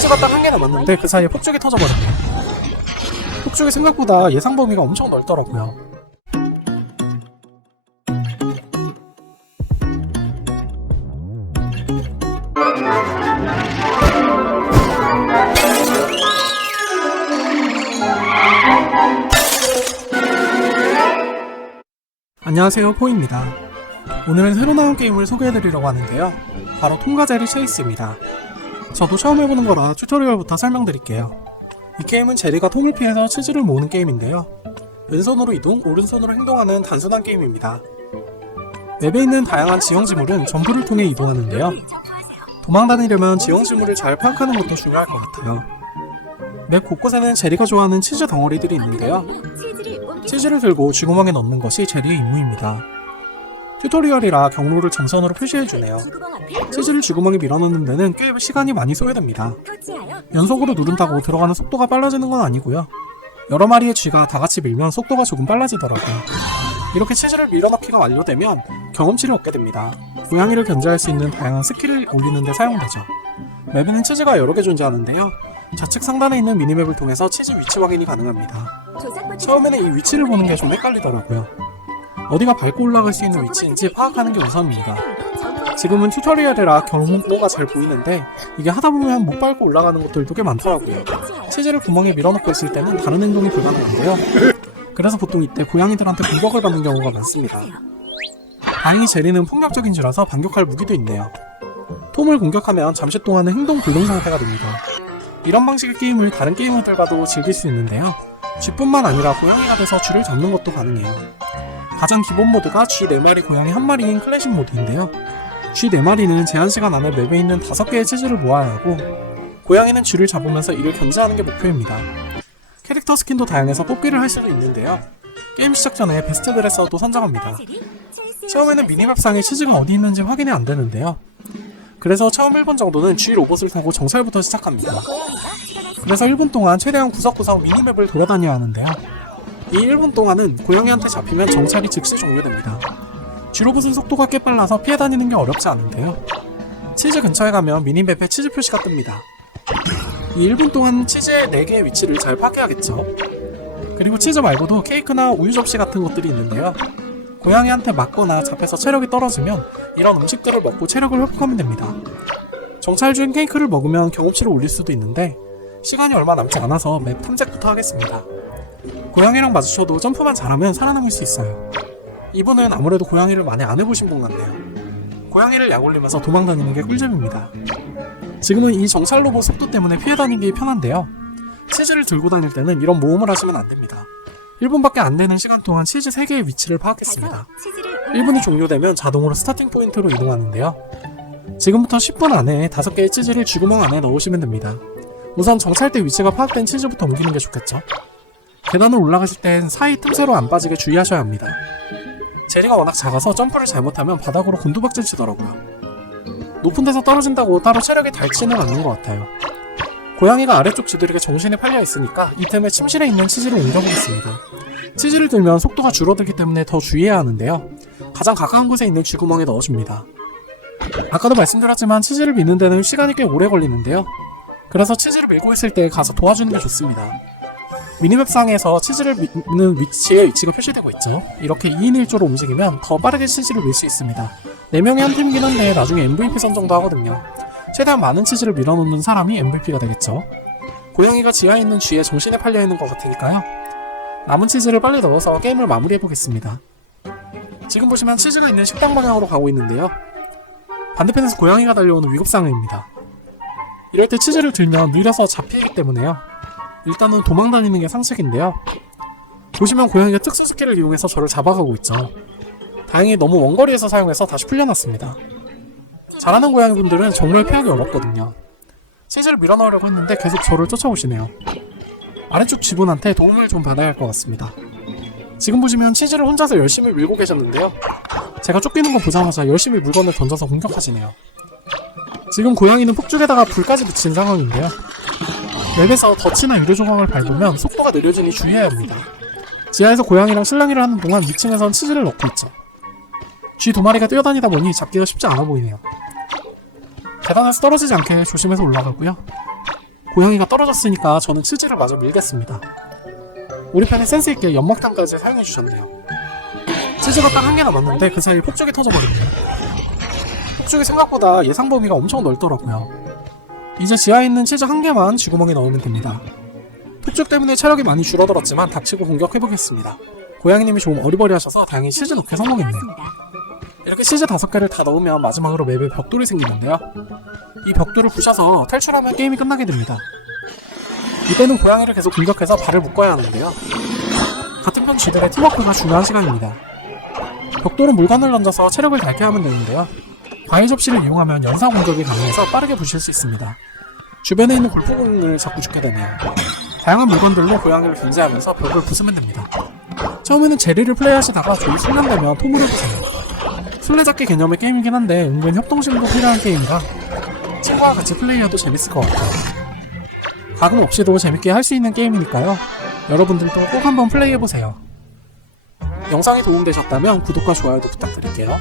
치즈가 딱 한 개 남았는데 그 사이에 폭죽이 터져버렸네요. 폭죽이 생각보다 예상 범위가 엄청 넓더라고요. 안녕하세요 포입니다. 오늘은 새로 나온 게임을 소개해드리려고 하는데요. 바로 통과제리 체이스입니다. 저도 처음 해보는 거라 튜토리얼부터 설명드릴게요. 이 게임은 제리가 통을 피해서 치즈를 모으는 게임인데요. 왼손으로 이동, 오른손으로 행동하는 단순한 게임입니다. 맵에 있는 다양한 지형 지물은 점프를 통해 이동하는데요. 도망 다니려면 지형 지물을 잘 파악하는 것도 중요할 것 같아요. 맵 곳곳에는 제리가 좋아하는 치즈 덩어리들이 있는데요. 치즈를 들고 쥐구멍에 넣는 것이 제리의 임무입니다. 튜토리얼이라 경로를 정선으로 표시해주네요. 치즈를 쥐구멍에 밀어넣는 데는 꽤 시간이 많이 소요됩니다. 연속으로 누른다고 들어가는 속도가 빨라지는 건 아니고요. 여러 마리의 쥐가 다 같이 밀면 속도가 조금 빨라지더라고요. 이렇게 치즈를 밀어넣기가 완료되면 경험치를 얻게 됩니다. 고양이를 견제할 수 있는 다양한 스킬을 올리는 데 사용되죠. 맵에는 치즈가 여러 개 존재하는데요. 좌측 상단에 있는 미니맵을 통해서 치즈 위치 확인이 가능합니다. 처음에는 이 위치를 보는 게 좀 헷갈리더라고요. 어디가 밟고 올라갈 수 있는 위치인지 파악하는 게 우선입니다. 지금은 튜토리얼이라 경로가 잘 보이는데 이게 하다 보면 못 밟고 올라가는 것들도 꽤 많더라고요. 치즈를 구멍에 밀어넣고 있을 때는 다른 행동이 불가능한데요. 그래서 보통 이때 고양이들한테 공격을 받는 경우가 많습니다. 다행히 제리는 폭력적인 쥐라서 반격할 무기도 있네요. 톰을 공격하면 잠시 동안은 행동 불능 상태가 됩니다. 이런 방식의 게임을 다른 게이머들과도 즐길 수 있는데요. 쥐뿐만 아니라 고양이가 돼서 쥐를 잡는 것도 가능해요. 가장 기본 모드가 쥐 4마리 고양이 1마리인 클래식 모드인데요. 쥐 4마리는 제한시간 안에 맵에 있는 5개의 치즈를 모아야 하고 고양이는 쥐를 잡으면서 이를 견제하는 게 목표입니다. 캐릭터 스킨도 다양해서 뽑기를 할 수도 있는데요. 게임 시작 전에 베스트 드레서도 선정합니다. 처음에는 미니맵상에 치즈가 어디 있는지 확인이 안 되는데요. 그래서 처음 1분 정도는 G 로봇을 타고 정찰부터 시작합니다. 그래서 1분 동안 최대한 구석구석 미니맵을 돌아다녀야 하는데요. 이 1분 동안은 고양이한테 잡히면 정찰이 즉시 종료됩니다. G 로봇은 속도가 꽤 빨라서 피해 다니는 게 어렵지 않은데요. 치즈 근처에 가면 미니맵에 치즈 표시가 뜹니다. 이 1분 동안 치즈의 4개의 위치를 잘 파악해야겠죠. 그리고 치즈 말고도 케이크나 우유 접시 같은 것들이 있는데요. 고양이한테 맞거나 잡혀서 체력이 떨어지면 이런 음식들을 먹고 체력을 회복하면 됩니다. 정찰 중인 케이크를 먹으면 경험치를 올릴 수도 있는데 시간이 얼마 남지 않아서 맵 탐색부터 하겠습니다. 고양이랑 마주쳐도 점프만 잘하면 살아남을 수 있어요. 이분은 아무래도 고양이를 많이 안 해보신 분 같네요. 고양이를 약올리면서 도망다니는 게 꿀잼입니다. 지금은 이 정찰 로봇 속도 때문에 피해 다니기 편한데요. 치즈를 들고 다닐 때는 이런 모험을 하시면 안 됩니다. 1분밖에 안 되는 시간 동안 치즈 3개의 위치를 파악했습니다. 1분이 종료되면 자동으로 스타팅 포인트로 이동하는데요. 지금부터 10분 안에 5개의 치즈를 쥐구멍 안에 넣으시면 됩니다. 우선 정찰대 위치가 파악된 치즈부터 옮기는 게 좋겠죠. 계단을 올라가실 땐 사이 틈새로 안 빠지게 주의하셔야 합니다. 제리가 워낙 작아서 점프를 잘못하면 바닥으로 곤두박질 치더라고요. 높은 데서 떨어진다고 따로 체력이 닳지는 않는 것 같아요. 고양이가 아래쪽 쥐들에게 정신이 팔려 있으니까 이 틈에 침실에 있는 치즈를 옮겨보겠습니다. 치즈를 들면 속도가 줄어들기 때문에 더 주의해야 하는데요. 가장 가까운 곳에 있는 쥐구멍에 넣어줍니다. 아까도 말씀드렸지만 치즈를 미는 데는 시간이 꽤 오래 걸리는데요. 그래서 치즈를 밀고 있을 때 가서 도와주는 게 좋습니다. 미니맵상에서 치즈를 미는 위치에 위치가 표시되고 있죠. 이렇게 2인 1조로 움직이면 더 빠르게 치즈를 밀 수 있습니다. 4명이 한 팀이긴 한데 나중에 MVP 선정도 하거든요. 최대한 많은 치즈를 밀어넣는 사람이 MVP가 되겠죠. 고양이가 지하에 있는 쥐에 정신에 팔려 있는 것 같으니까요. 남은 치즈를 빨리 넣어서 게임을 마무리해 보겠습니다. 지금 보시면 치즈가 있는 식당 방향으로 가고 있는데요. 반대편에서 고양이가 달려오는 위급 상황입니다. 이럴 때 치즈를 들면 느려서 잡히기 때문에요. 일단은 도망 다니는 게 상책인데요. 보시면 고양이가 특수 스킬을 이용해서 저를 잡아가고 있죠. 다행히 너무 원거리에서 사용해서 다시 풀려났습니다. 잘하는 고양이분들은 정말 피하기 어렵거든요. 치즈를 밀어넣으려고 했는데 계속 저를 쫓아오시네요. 아래쪽 지분한테 도움을 좀 받아야 할 것 같습니다. 지금 보시면 치즈를 혼자서 열심히 밀고 계셨는데요. 제가 쫓기는 거 보자마자 열심히 물건을 던져서 공격하시네요. 지금 고양이는 폭죽에다가 불까지 붙인 상황인데요. 맵에서 덫이나 유료 조각을 밟으면 속도가 느려지니 주의해야 합니다. 지하에서 고양이랑 실랑이를 하는 동안 위층에선 치즈를 넣고 있죠. 쥐 두 마리가 뛰어다니다 보니 잡기가 쉽지 않아 보이네요. 계단에서 떨어지지 않게 조심해서 올라가고요. 고양이가 떨어졌으니까 저는 치즈를 마저 밀겠습니다. 우리 편에 센스있게 연막탄까지 사용해주셨네요. 치즈가 딱 한 개 남았는데 그 사이 폭죽이 터져버립니다. 폭죽이 생각보다 예상 범위가 엄청 넓더라고요. 이제 지하에 있는 치즈 한 개만 쥐구멍에 넣으면 됩니다. 폭죽 때문에 체력이 많이 줄어들었지만 닥치고 공격해보겠습니다. 고양이님이 조금 어리버리하셔서 다행히 치즈 넣게 성공했네요. 이렇게 치즈 다섯 개를 다 넣으면 마지막으로 맵에 벽돌이 생기는데요. 이 벽돌을 부셔서 탈출하면 게임이 끝나게 됩니다. 이때는 고양이를 계속 공격해서 발을 묶어야 하는데요. 같은 편 쥐들의 팀워크가 중요한 시간입니다. 벽돌은 물건을 던져서 체력을 닳게 하면 되는데요. 과일 접시를 이용하면 연사 공격이 가능해서 빠르게 부실 수 있습니다. 주변에 있는 골프공을 자꾸 죽게 되네요. 다양한 물건들로 고양이를 견제하면서 벽을 부수면 됩니다. 처음에는 제리를 플레이하시다가 조이 순간되면 톰을 해보세요. 술래잡기 개념의 게임이긴 한데 은근 협동심도 필요한 게임이라 친구와 같이 플레이해도 재밌을 것 같아요. 가금 없이도 재밌게 할 수 있는 게임이니까요. 여러분들도 꼭 한번 플레이해보세요. 영상이 도움되셨다면 구독과 좋아요도 부탁드릴게요.